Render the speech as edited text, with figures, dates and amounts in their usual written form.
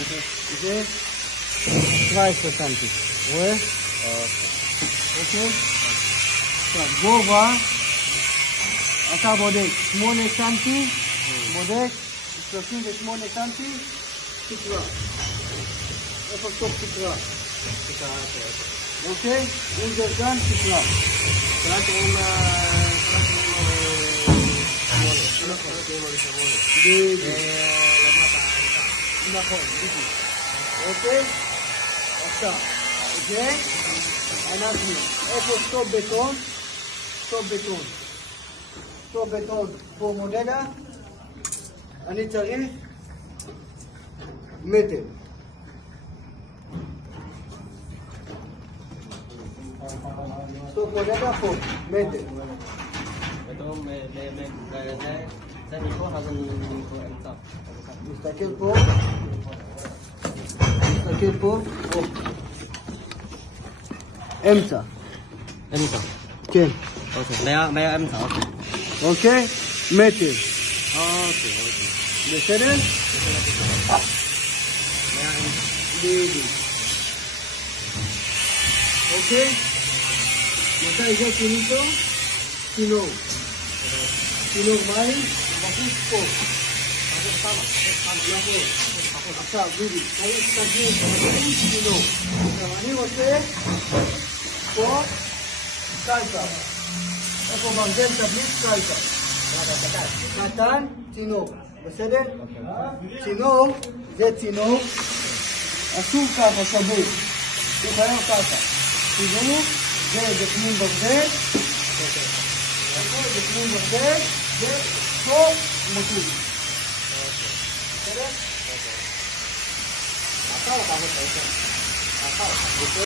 סנטי. זה 17 סנטי. רואה? אוקיי? עכשיו, גובה, אתה בודק 8 סנטי, בודק 38 סנטי, תקרה. איפה סוף תקרה? אוקיי? אם זה כאן, תקרה. נכון, בדיוק. אוקיי? עכשיו, זה אנחנו, איפה סטופ בטון? סטופ בטון. סטופ בטון פה מודדה, אני צריך מטר. סטופ מודדה פה, מטר. מסתכל פה, מסתכל פה, אמצע. אמצע. כן. אוקיי. 100 אמצע, אוקיי. אוקיי? מטר. אוקיי. בסדר? בדיוק. אוקיי? מתי זה כיניתו? צינור. צינור מים, בחוץ פה. נכון. עכשיו, בדיוק. צריך תגיד, צינור. עכשיו, אני רוצה פה קלקר. איפה ברזל תבליט קלקר. קטן, צינור. בסדר? צינור, זה צינור. אסור ככה, שבור. הוא חייב ככה. צינור, זה פנים ברזל. זה פנים ברזל. זה פה מוטיב. בסדר?